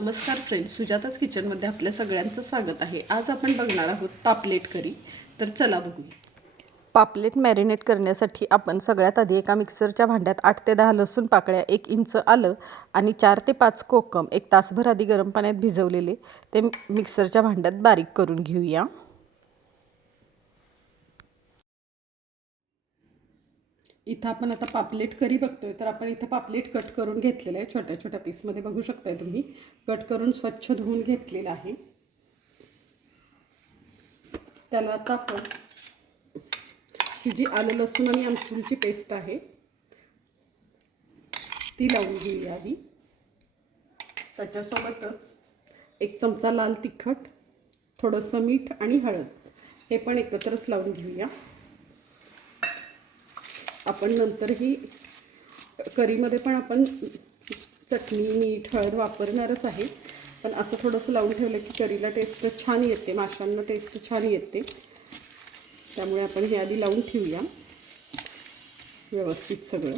नमस्कार फ्रेंड्स सुजाताच किचनमध्ये आपल्या सगळ्यांचं स्वागत आहे. आज आपण बघणार आहोत पापलेट करी. तर चला बघूया. पापलेट मॅरिनेट करण्यासाठी आपण सगळ्यात आधी एका मिक्सरच्या भांड्यात आठ ते दहा लसूण पाकळ्या एक इंच आलं आणि चार ते पाच कोकम एक तासभर आधी गरम पाण्यात भिजवलेले ते मिक्सरच्या भांड्यात बारीक करून घेऊया. इथं आपण आता पापलेट करी बघतोय तर आपण इथं पापलेट कट करून घेतलेलं आहे. छोट्या छोट्या पीसमध्ये बघू शकताय तुम्ही. कट करून स्वच्छ धुवून घेतलेलं आहे. त्याला आता आपण ही जी आलं लसूण आणि आमसूलची पेस्ट आहे. ती लावून घेऊया आधी. त्याच्यासोबतच एक चमचा लाल तिखट थोडंसं मीठ आणि हळद. हे पण एकत्रच लावून घेऊया. आपण नंतर ही करीमध्ये पण आपण चटणी मीठ हळद वापरणारच आहे. पण असं थोडंसं लावून ठेवलं की करीला टेस्ट छान येते माशांना टेस्ट छान येते. त्यामुळे आपण हे आधी लावून ठेवूया. व्यवस्थित सगळं.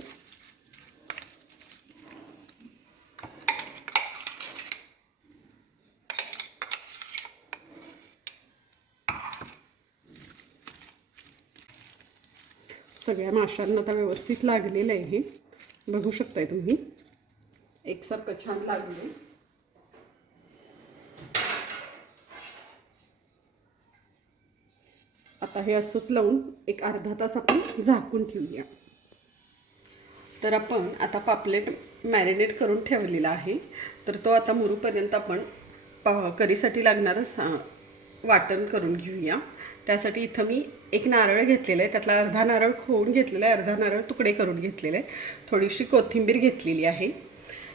सगळ्या माशांना आता व्यवस्थित लागलेलं आहे. हे बघू शकताय तुम्ही. एकसारखं छान लागले आता हे असंच लावून एक अर्धा तास आपण झाकून ठेवूया. तर आपण आता पापलेट मॅरिनेट करून ठेवलेला आहे. तर तो आता मुरूपर्यंत आपण पा करीसाठी लागणारं सा वाटण करून घेऊया. त्यासाठी इथं मी एक नारळ घेतलेलं आहे. त्यातला अर्धा नारळ खोवून घेतलेला आहे. अर्धा नारळ तुकडे करून घेतलेले आहे. थोडीशी कोथिंबीर घेतलेली आहे.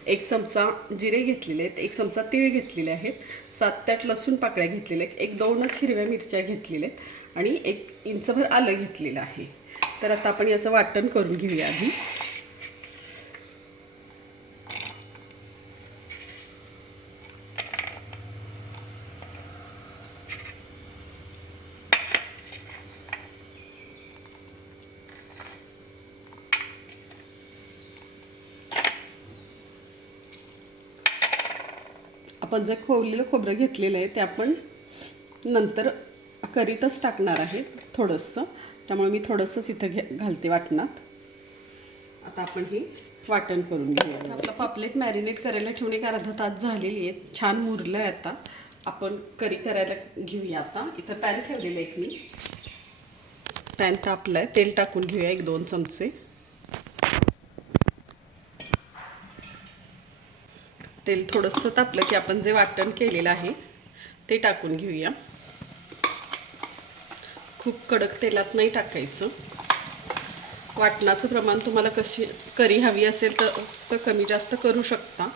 एक चमचा जिरे घेतलेले आहेत. एक चमचा तीळ घेतलेले आहेत. सात ते आठ लसूण पाकळ्या घेतलेल्या आहेत. एक दोनच हिरव्या मिरच्या घेतलेल्या आहेत. आणि एक इंचभर आलं घेतलेलं आहे. तर आता आपण याचं वाटण करून घेऊया आधी. आपण जे खोवलेलं खोबरं घेतलेलं आहे ते आपण नंतर करीतच टाकणार आहे थोडंसं. त्यामुळे मी थोडंसंच इथं घे घालते वाटणात. आता आपण हे वाटण करून घेऊया आपलं पापलेट मॅरिनेट करायला ठेवून एक अर्धा तास झालेली आहे छान मुरलं आहे आता. आपण करी करायला घेऊया आता. इथं पॅन ठेवलेलं आहे एक मी. पॅन तापलं आहे तेल टाकून घेऊया एक दोन चमचे. तेल थोडंसं तापलं की आपण जे वाटण केलेलं आहे ते टाकून घेऊया. खूप कडक तेलात नाही टाकायचं. वाटणाचं प्रमाण तुम्हाला कशी करी हवी असेल तर तर कमी जास्त करू शकता.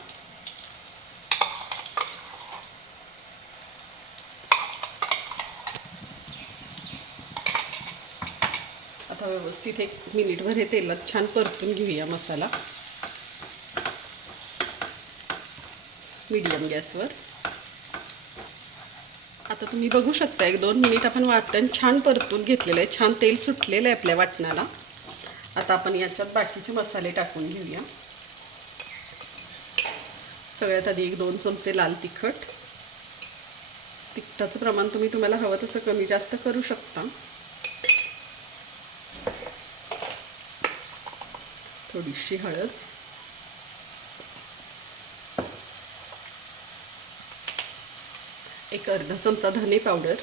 आता व्यवस्थित एक मिनिटभर हे तेलात छान परतून घेऊया मसाला. मीडियम गॅसवर आता तुम्ही बघू शकता एक दोन मिनिट आपण वाटण छान परतून घेतलेलं आहे. छान तेल सुटलेलं आहे आपल्या वाटणाला. आता आपण याच्यात बाकीचे मसाले टाकून घेऊया. सगळ्यात आधी एक दोन चमचे लाल तिखट. तिखटाचं प्रमाण तुम्ही तुम्हाला हवं तसं कमी जास्त करू शकता. थोडीशी हळद. एक अर्धा चमचा धने पावडर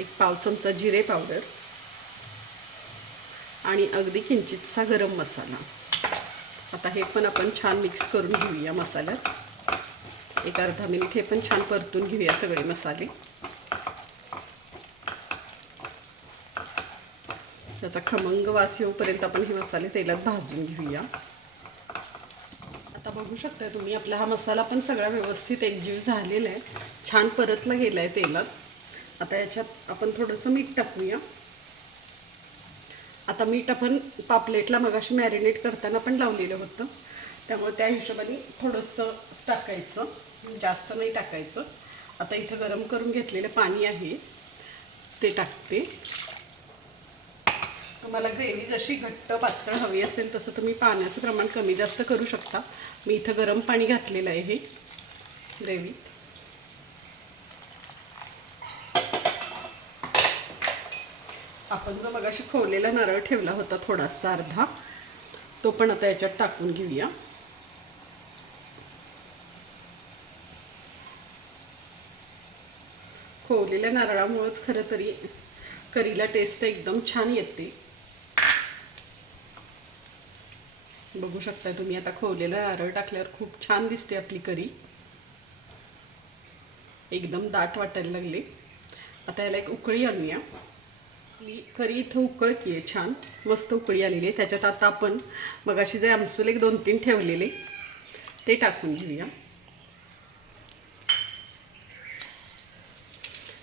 एक पाव चमचा जिरे पावडर आणि अगदी किंचितसा गरम मसाला. आता हे पण आपण छान मिक्स करून घेऊया मसाल्यात. एक अर्धा मिनिट हे पण छान परतून घेऊया सगळे मसाले. त्याचा खमंग वास येऊपर्यंत आपण हे मसाले तेलात भाजून घेऊया. आता बघू शकता तुम्ही आपला हा मसाला पण सगळा व्यवस्थित एकजीव झालेला आहे. छान परतला गेला आहे तेलात. आता याच्यात आपण थोडंसं मीठ टाकूया. आता मीठ आपण पापलेटला मगाशी मॅरिनेट करताना पण लावलेलं होतं. त्यामुळे त्या हिशोबाने थोडंसं टाकायचं. जास्त नाही टाकायचं. आता इथं गरम करून घेतलेलं पाणी आहे. ते टाकते. तुम्हाला ग्रेव्ही जशी घट्ट पातळ हवी असेल तसं तुम्ही पाण्याचं प्रमाण कमी जास्त करू शकता. मी इथं गरम पाणी घातलेलं आहे हे ग्रेव्ही. आपण जो मगाशी खोवलेला नारळ ठेवला होता थोडासा अर्धा तो पण आता याच्यात टाकून घेऊया. खोवलेल्या नारळामुळंच खरं तरी करीला टेस्ट एकदम छान येते. बघू शकता तुम्ही. आता खोवलेलं नारळ टाकल्यावर खूप छान दिसते आपली करी. एकदम दाट वाटायला लागली. आता याला एक उकळी आणूया. आपली करी इथं उकळती आहे छान. मस्त उकळी आलेली आहे. त्याच्यात आता आपण मगाशी जे आमसूल एक दोन तीन ठेवलेले ते टाकून घेऊया.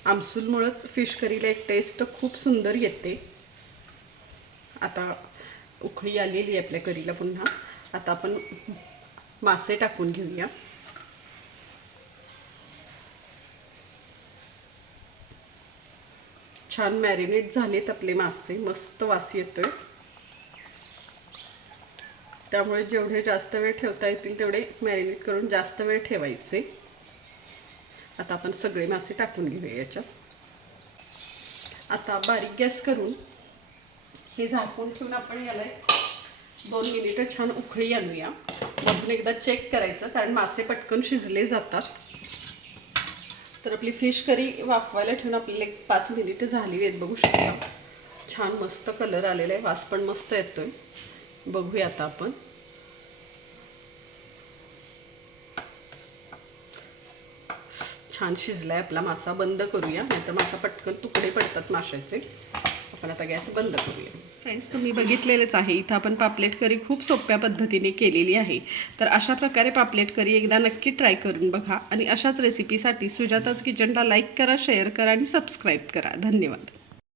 आमसूलमुळंच फिश करीला एक टेस्ट खूप सुंदर येते. आता उकळी आलेली आहे आपल्या करीला पुन्हा. आता आपण मासे टाकून घेऊया. छान मॅरिनेट झालेत आपले मासे. मस्त वास येतोय. त्यामुळे जेवढे जास्त वेळ ठेवता येतील तेवढे मॅरिनेट करून जास्त वेळ ठेवायचे. आता आपण सगळे मासे टाकून घेऊया याच्यात. आता बारीक गॅस करून हे झाकून ठेवून आपण याला दोन मिनिटं छान उकळी आणूया. आपण एकदा चेक करायचं कारण मासे पटकन शिजले जातात. तर आपली फिश करी वाफवायला ठेवून आपल्याला एक पाच मिनिटं झालेली आहेत बघू शकता. छान मस्त कलर आलेला आहे वास पण मस्त येतोय. बघूया आता आपण. छान शिजलाय आपला मासा बंद करूया. नाहीतर मासा पटकन तुकडे पडतात माशाचे. आपण आता गॅस बंद करूया. फ्रेंड्स तुम्ही बघितलेलेच आहे इथं आपण पापलेट करी खूप सोप्या पद्धतीने केलेली आहे. तर अशा प्रकारे पापलेट करी एकदा नक्की ट्राय करून बघा आणि अशाच रेसिपीसाठी सुजाताच किचनला लाईक करा शेअर करा आणि सबस्क्राईब करा. धन्यवाद.